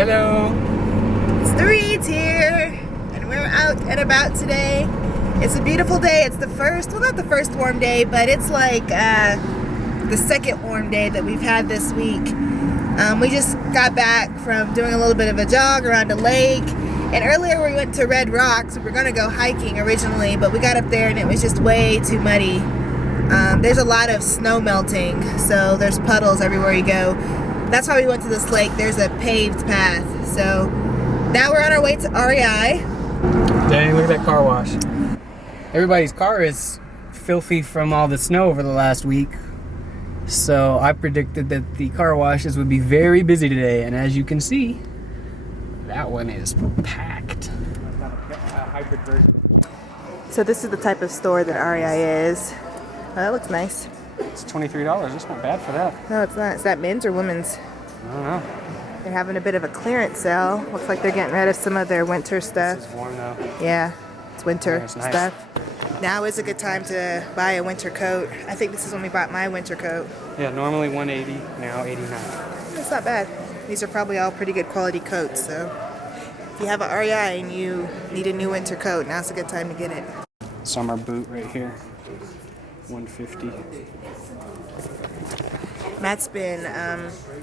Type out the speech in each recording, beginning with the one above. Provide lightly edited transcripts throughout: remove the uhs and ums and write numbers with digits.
Hello. It's the Reeds here, and we're out and about today. It's a beautiful day. It's the first, well, not the first warm day, but it's like the second warm day that we've had this week. We just got back from doing a little bit of a jog around a lake, and earlier we went to Red Rocks. We were going to go hiking originally, but we got up there and it was just way too muddy. There's a lot of snow melting, so there's puddles everywhere you go. That's why we went to this lake. There's a paved path. So now we're on our way to REI. Dang, look at that car wash. Everybody's car is filthy from all the snow over the last week. So I predicted that the car washes would be very busy today. And as you can see, that one is packed. So this is the type of store that REI is. Oh, that looks nice. It's $23. That's not bad for that. No, it's not. Is that men's or women's? I don't know. They're having a bit of a clearance sale. Looks like they're getting rid of some of their winter stuff. This is warm though. Yeah, it's winter Yeah, it's nice. stuff. Now is a good time to buy a winter coat. I think this is when we bought my winter coat. Yeah, normally $180, now $89. It's not bad. These are probably all pretty good quality coats. So if you have a REI and you need a new winter coat, now's a good time to get it. Summer boot right here. $150. Matt's been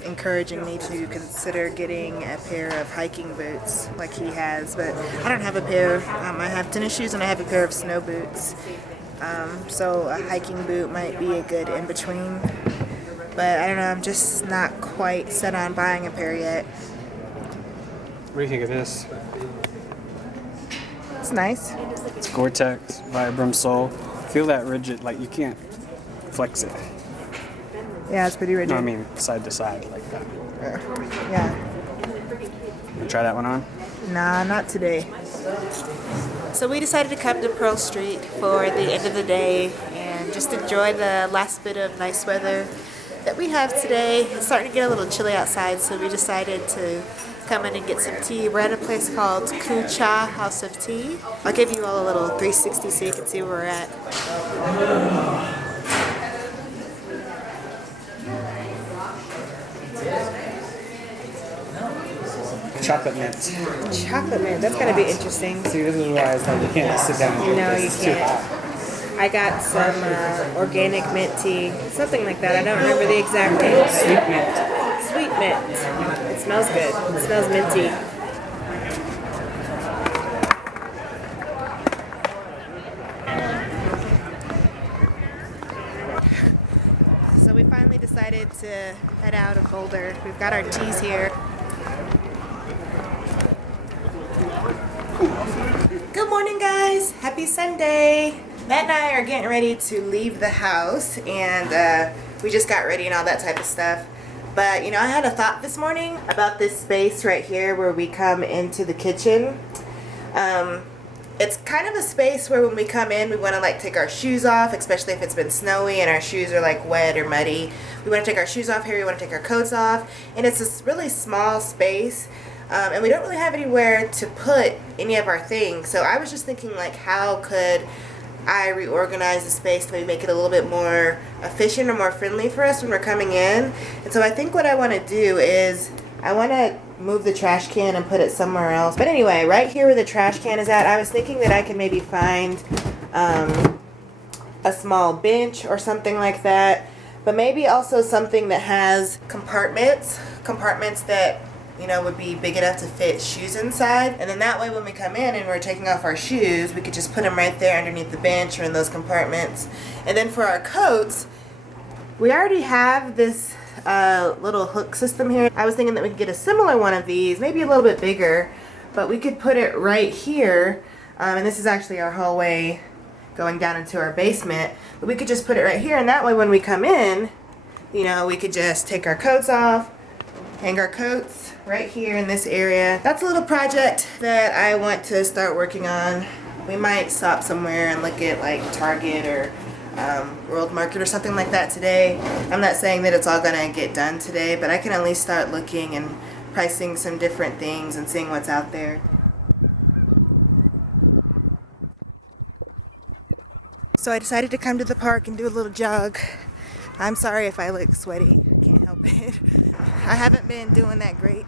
encouraging me to consider getting a pair of hiking boots like he has, but I don't have a pair. I have tennis shoes and I have a pair of snow boots. So a hiking boot might be a good in-between. But I don't know, I'm just not quite set on buying a pair yet. What do you think of this? It's nice. It's Gore-Tex, Vibram sole. Feel that rigid, like you can't flex it. Yeah, it's pretty rigid. No, I mean side to side like that. Yeah. You try that one on? Nah, not today. So we decided to come to Pearl Street for the end of the day and just enjoy the last bit of nice weather that we have today. It's starting to get a little chilly outside, so we decided to come in and get some tea. We're at a place called Kucha House of Tea. I'll give you all a little 360 so you can see where we're at. Chocolate mint. Chocolate mint, that's gonna be interesting. See, this is why it's like you can't sit down and drink No, this. you It's too can't. hot. I got some organic mint tea, something like that. I don't remember the exact name. Sweet mint. Sweet mint. It smells good. It smells minty. So we finally decided to head out of Boulder. We've got our teas here. Good morning, guys. Happy Sunday. Matt and I are getting ready to leave the house, and we just got ready and all that type of stuff. But, you know, I had a thought this morning about this space right here where we come into the kitchen. It's kind of a space where when we come in, we want to like take our shoes off, especially if it's been snowy and our shoes are like wet or muddy. We want to take our shoes off here. We want to take our coats off. And it's this really small space. And we don't really have anywhere to put any of our things. So I was just thinking, like, how could I reorganize the space to maybe make it a little bit more efficient or more friendly for us when we're coming in. And so I think what I want to do is I want to move the trash can and put it somewhere else. But anyway, right here where the trash can is at, I was thinking that I could maybe find a small bench or something like that. But maybe also something that has compartments that, you know, would be big enough to fit shoes inside. And then that way when we come in and we're taking off our shoes, we could just put them right there underneath the bench or in those compartments. And then for our coats, we already have this little hook system here. I was thinking that we could get a similar one of these, maybe a little bit bigger, but we could put it right here. And this is actually our hallway going down into our basement. But we could just put it right here, and that way when we come in, you know, we could just take our coats off, hang our coats right here in this area. That's a little project that I want to start working on. We might stop somewhere and look at like Target or World Market or something like that today. I'm not saying that it's all gonna get done today, but I can at least start looking and pricing some different things and seeing what's out there. So I decided to come to the park and do a little jog. I'm sorry if I look sweaty. I can't help it. I haven't been doing that great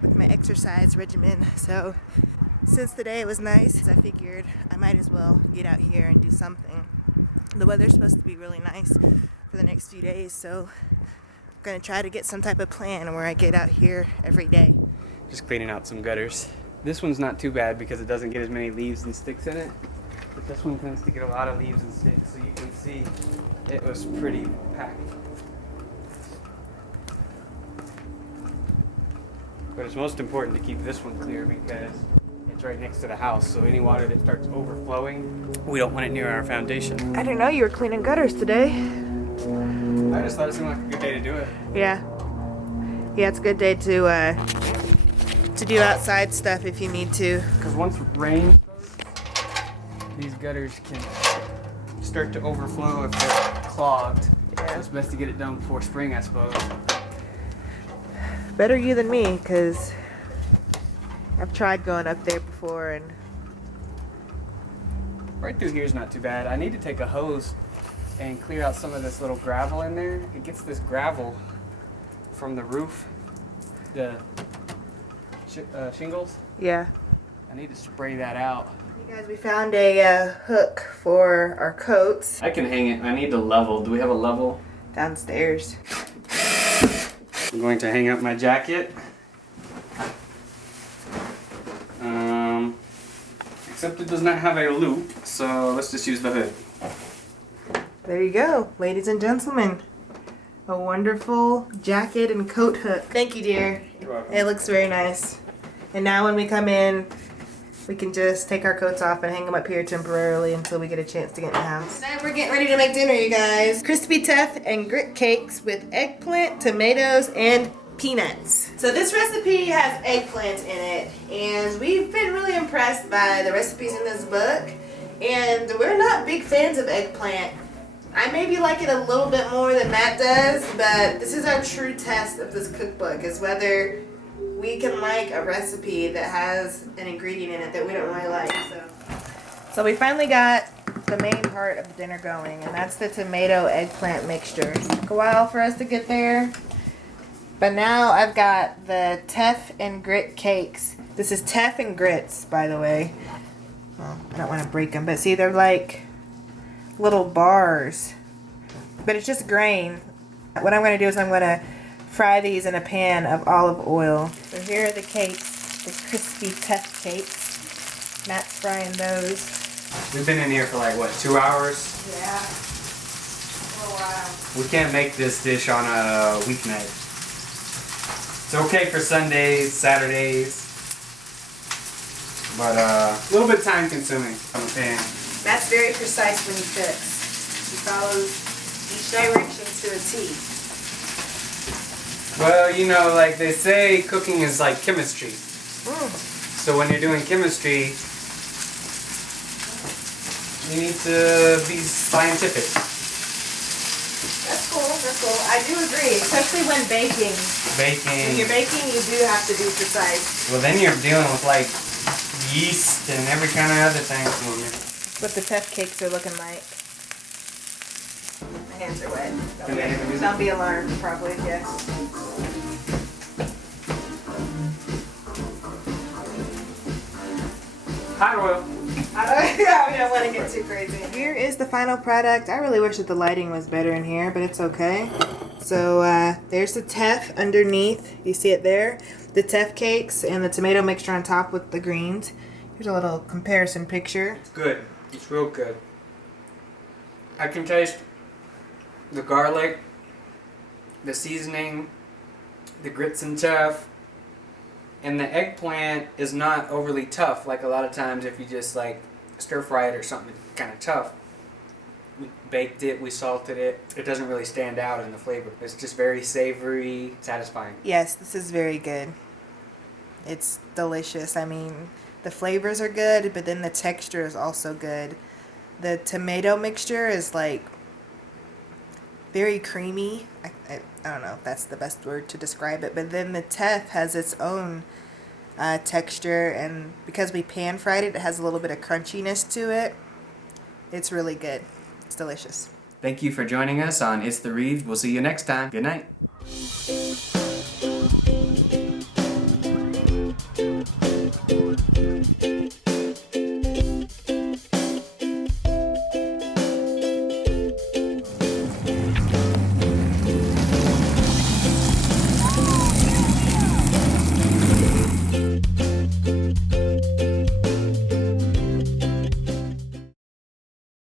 with my my exercise regimen. So since the day was nice, I figured I might as well get out here and do something. The weather's supposed to be really nice for the next few days, so I'm gonna try to get some type of plan where I get out here every day. Just cleaning out some gutters. This one's not too bad because it doesn't get as many leaves and sticks in it. But this one tends to get a lot of leaves and sticks, so you can see it was pretty packed. But it's most important to keep this one clear because it's right next to the house, so any water that starts overflowing, we don't want it near our foundation. I didn't know you were cleaning gutters today. I just thought it seemed like a good day to do it. Yeah. Yeah, it's a good day to do outside stuff if you need to. Because once rain starts, these gutters can start to overflow if they're clogged. Yeah. So it's best to get it done before spring, I suppose. Better you than me, because I've tried going up there before and... Right through here is not too bad. I need to take a hose and clear out some of this little gravel in there. It gets this gravel from the roof, the shingles. Yeah. I need to spray that out. You guys, we found a hook for our coats I can hang it. I need to level. Do we have a level? downstairs. I'm going to hang up my jacket. Except it does not have a loop, so let's just use the hood. There you go, ladies and gentlemen. A wonderful jacket and coat hook. Thank you, dear. You're welcome. It looks very nice. And now when we come in, we can just take our coats off and hang them up here temporarily until we get a chance to get in the house. Now we're getting ready to make dinner, you guys. Crispy tough and grit cakes with eggplant, tomatoes, and peanuts. So this recipe has eggplant in it, and we've been really impressed by the recipes in this book, and we're not big fans of eggplant. I maybe like it a little bit more than Matt does, but this is our true test of this cookbook, is whether we can like a recipe that has an ingredient in it that we don't really like. So we finally got the main part of the dinner going, and that's the tomato eggplant mixture. It took a while for us to get there, but now I've got the teff and grit cakes. This is teff and grits, by the way. Well, I don't want to break them, but see, they're like little bars, but it's just grain. What I'm going to do is I'm going to fry these in a pan of olive oil. So here are the cakes, the crispy teff cakes. Matt's frying those. We've been in here for like, what, 2 hours? Yeah. Oh wow. We can't make this dish on a weeknight. It's okay for Sundays, Saturdays, but a little bit time consuming. I'm saying. Matt's very precise when he cooks. He follows each direction to a T. Well, you know, like they say, cooking is like chemistry. Mm. So when you're doing chemistry, you need to be scientific. That's cool, that's cool. I do agree, especially when baking. When you're baking, you do have to be precise. Well, then you're dealing with like yeast and every kind of other thing. That's what the teff cakes are looking like. My hands are wet. Don't be alarmed, probably, yes. Hot oil. We don't want to get too crazy. Here is the final product. I really wish that the lighting was better in here, but it's okay. So there's the teff underneath. You see it there? The teff cakes and the tomato mixture on top with the greens. Here's a little comparison picture. It's good. It's real good. I can taste the garlic, the seasoning, the grits and teff, and the eggplant is not overly tough. Like a lot of times if you just like stir fry it or something kind of tough. We baked it, we salted it. It doesn't really stand out in the flavor. It's just very savory, satisfying. Yes, this is very good. It's delicious. I mean, the flavors are good, but then the texture is also good. The tomato mixture is like very creamy. I don't know if that's the best word to describe it, but then the teff has its own texture, and because we pan fried it, it has a little bit of crunchiness to it. It's really good. It's delicious. Thank you for joining us on It's the Reeves. We'll see you next time. Good night.